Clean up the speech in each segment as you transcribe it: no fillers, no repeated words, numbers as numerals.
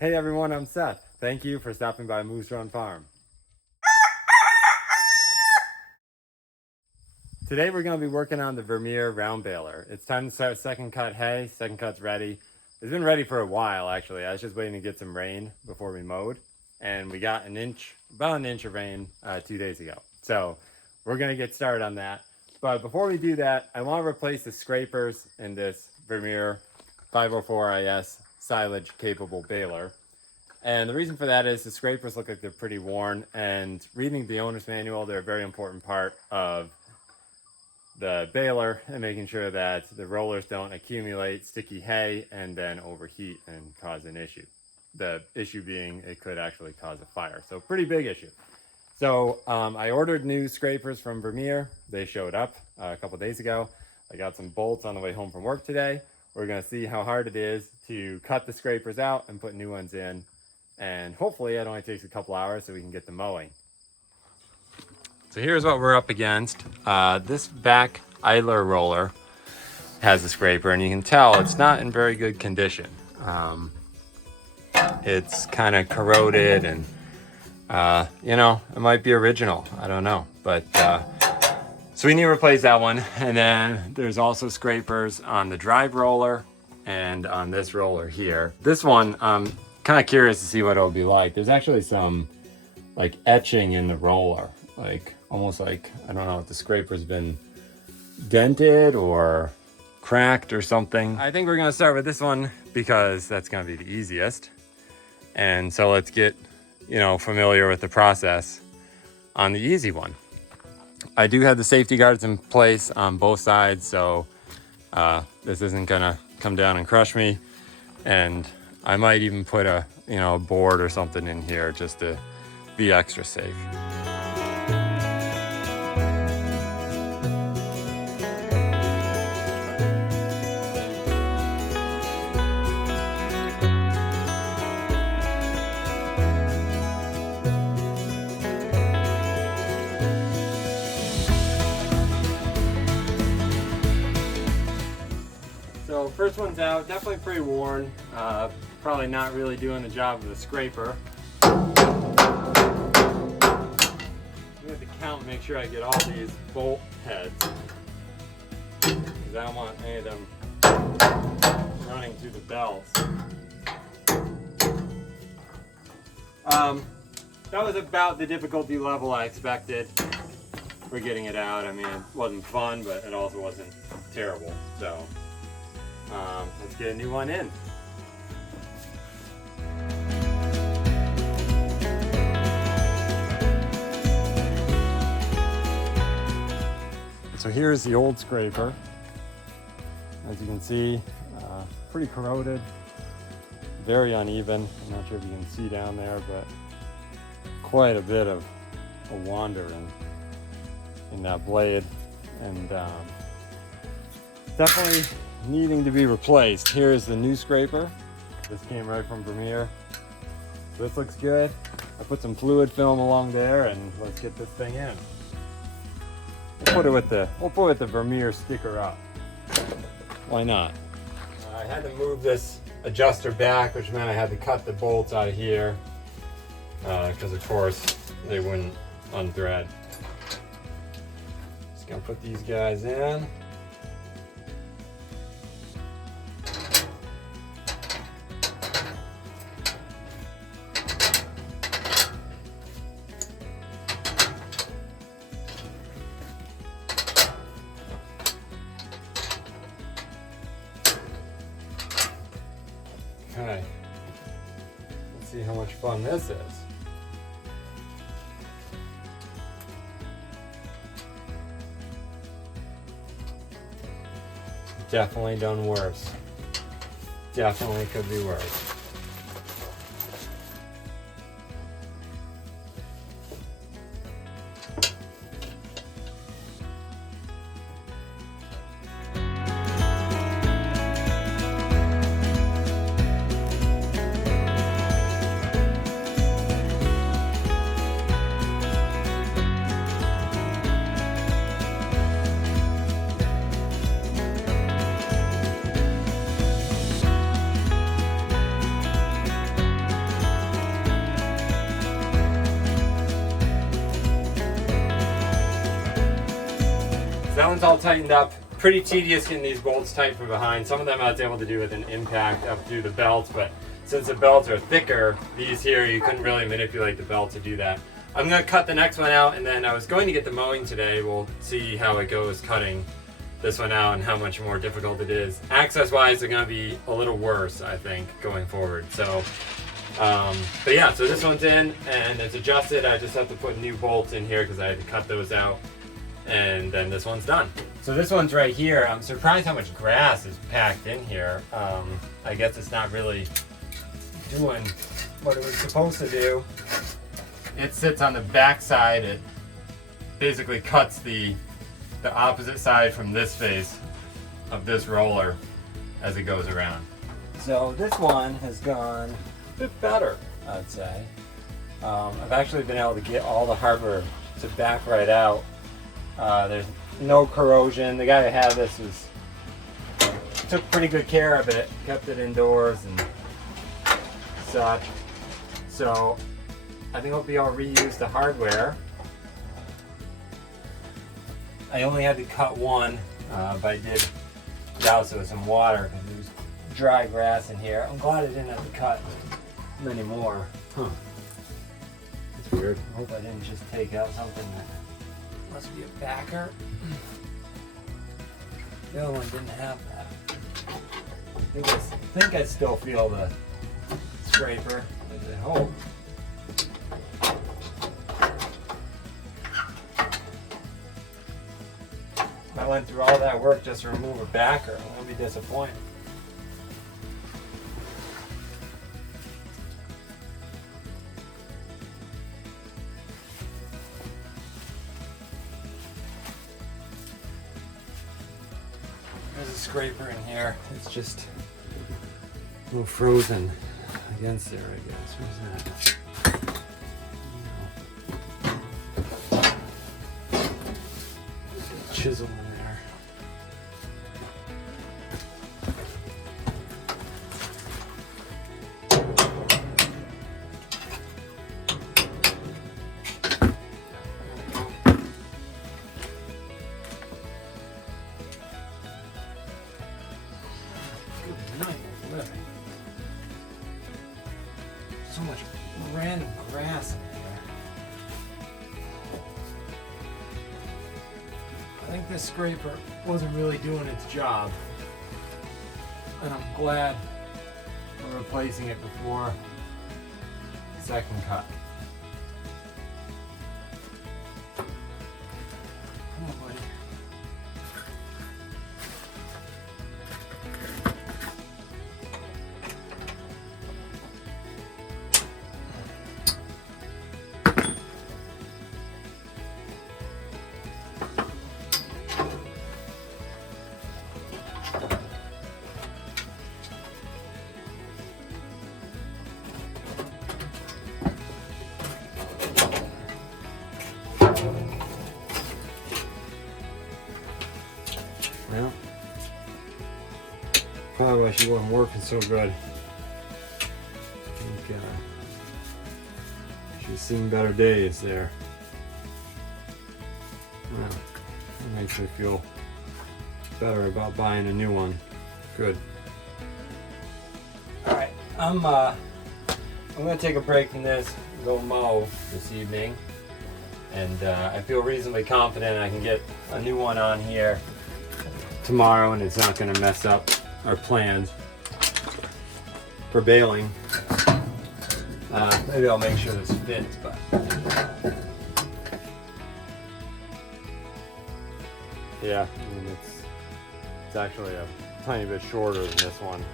Hey everyone, I'm Seth. Thank you for stopping by Moose Run Farm. Today we're going to be working on the Vermeer round baler. It's time to start second cut hay. Second cut's ready. It's been ready for a while actually. I was just waiting to get some rain before we mowed. And we got about an inch of rain 2 days ago. So we're going to get started on that. But before we do that, I want to replace the scrapers in this Vermeer 504 IS silage capable baler. And the reason for that is the scrapers look like they're pretty worn, and reading the owner's manual, they're a very important part of the baler and making sure that the rollers don't accumulate sticky hay and then overheat and cause an issue. The issue being it could actually cause a fire. So pretty big issue. So I ordered new scrapers from Vermeer. They showed up a couple days ago. I got some bolts on the way home from work today. We're gonna see how hard it is to cut the scrapers out and put new ones in. And hopefully it only takes a couple hours so we can get the mowing. So here's what we're up against. This back idler roller has a scraper, and you can tell it's not in very good condition. It's kind of corroded, and you know, it might be original, I don't know. But so we need to replace that one. And then there's also scrapers on the drive roller and on this roller here. This one, kind of curious to see what it'll be like. There's actually some like etching in the roller, like almost like, I don't know if the scraper's been dented or cracked or something. I think we're gonna start with this one because that's gonna be the easiest. And so let's get, you know, familiar with the process on the easy one. I do have the safety guards in place on both sides, so this isn't gonna come down and crush me. And I might even put a, you know, a board or something in here just to be extra safe. So first one's out, definitely pretty worn. Probably not really doing the job of the scraper. I'm gonna have to count and make sure I get all these bolt heads, because I don't want any of them running through the bells. That was about the difficulty level I expected for getting it out. I mean, it wasn't fun, but it also wasn't terrible. So let's get a new one in. So here's the old scraper. As you can see, pretty corroded, very uneven. I'm not sure if you can see down there, but quite a bit of a wander in that blade, and definitely needing to be replaced. Here's the new scraper. This came right from Vermeer. This looks good. I put some fluid film along there, and let's get this thing in. We'll put it with the Vermeer sticker up. Why not? I had to move this adjuster back, which meant I had to cut the bolts out of here because of course they wouldn't unthread. Just gonna put these guys in. Okay, let's see how much fun this is. Definitely done worse. Definitely could be worse. that one's all tightened up. Pretty tedious getting these bolts tight from behind. Some of them I was able to do with an impact up through the belt, but since the belts are thicker, these here, you couldn't really manipulate the belt to do that. I'm gonna cut the next one out, and then I was going to get the mowing today. We'll see how it goes cutting this one out and how much more difficult it is. Access wise, it's gonna be a little worse, I think, going forward. So, but yeah, so this one's in and it's adjusted. I just have to put new bolts in here because I had to cut those out. And then this one's done. So this one's right here. I'm surprised how much grass is packed in here. I guess it's not really doing what it was supposed to do. It sits on the back side. It basically cuts the opposite side from this face of this roller as it goes around. So this one has gone a bit better, I'd say. I've actually been able to get all the hardware to back right out. There's no corrosion. The guy who had this took pretty good care of it, kept it indoors and such. So I think I'll be able to reuse the hardware. I only had to cut one, but I did douse it with some water because there was dry grass in here. I'm glad I didn't have to cut many more. Huh. That's weird. I hope I didn't just take out something that must be a backer. The other one didn't have that. I think I still feel the scraper, I hope. I went through all that work just to remove a backer. I'm gonna be disappointed. There's a scraper in here. It's just a little frozen against there, I guess. Where's that? Chisel in there. Good night, living. So much random grass in here. I think this scraper wasn't really doing its job, and I'm glad we're replacing it before the second cut. Come on, buddy. Well, probably why she wasn't working so good. I think she's seen better days there. Well, that makes me feel better about buying a new one. Good. All right, I'm gonna take a break from this, go mow this evening, and I feel reasonably confident I can get a new one on here tomorrow, and it's not going to mess up our plans for baling. Maybe I'll make sure this fits, but yeah, I mean, it's actually a tiny bit shorter than this one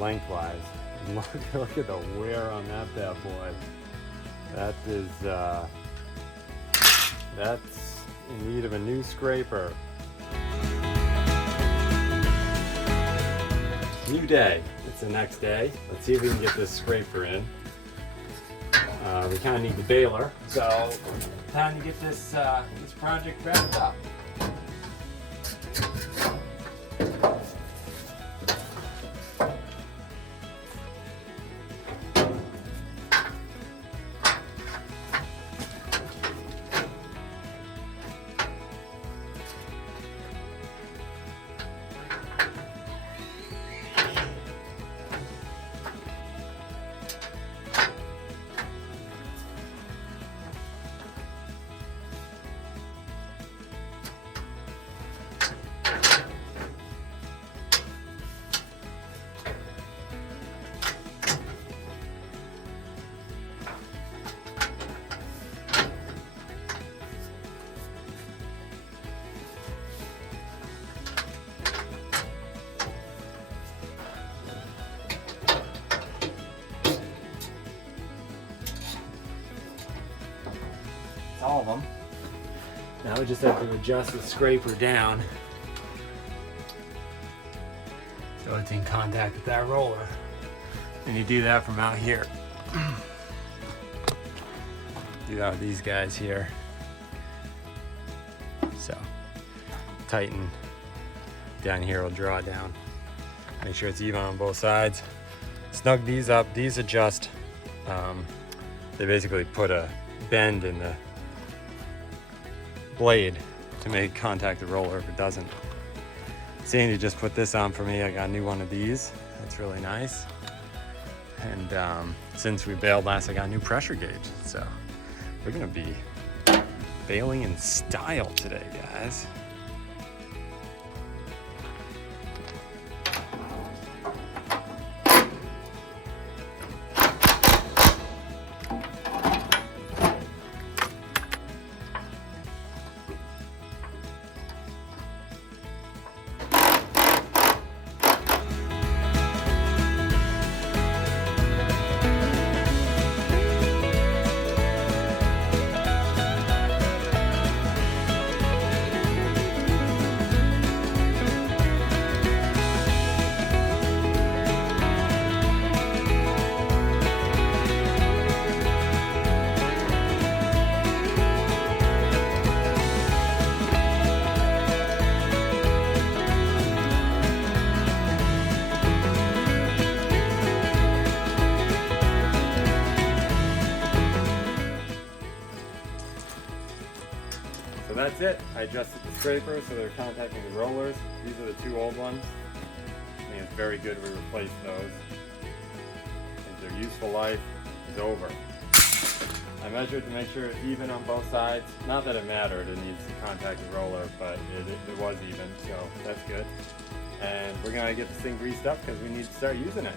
lengthwise. Look at the wear on that bad boy. That is that's in need of a new scraper. New day. It's the next day. Let's see if we can get this scraper in. We kind of need the baler, so time to get this this project wrapped up. That's all of them. Now we just have to adjust the scraper down so it's in contact with that roller. And you do that from out here. Do that with these guys here. So tighten down here, will draw down. Make sure it's even on both sides. Snug these up. These adjust. They basically put a bend in the blade to make contact the roller if it doesn't. Sandy just put this on for me. I got a new one of these. That's really nice. And since we baled last, I got a new pressure gauge. So we're gonna be baling in style today, guys. So that's it. I adjusted the scraper so they're contacting the rollers. These are the two old ones. I think it's very good we replaced those. I think their useful life is over. I measured to make sure it's even on both sides. Not that it mattered, it needs to contact the roller, but it was even, so that's good. And we're gonna get this thing greased up because we need to start using it.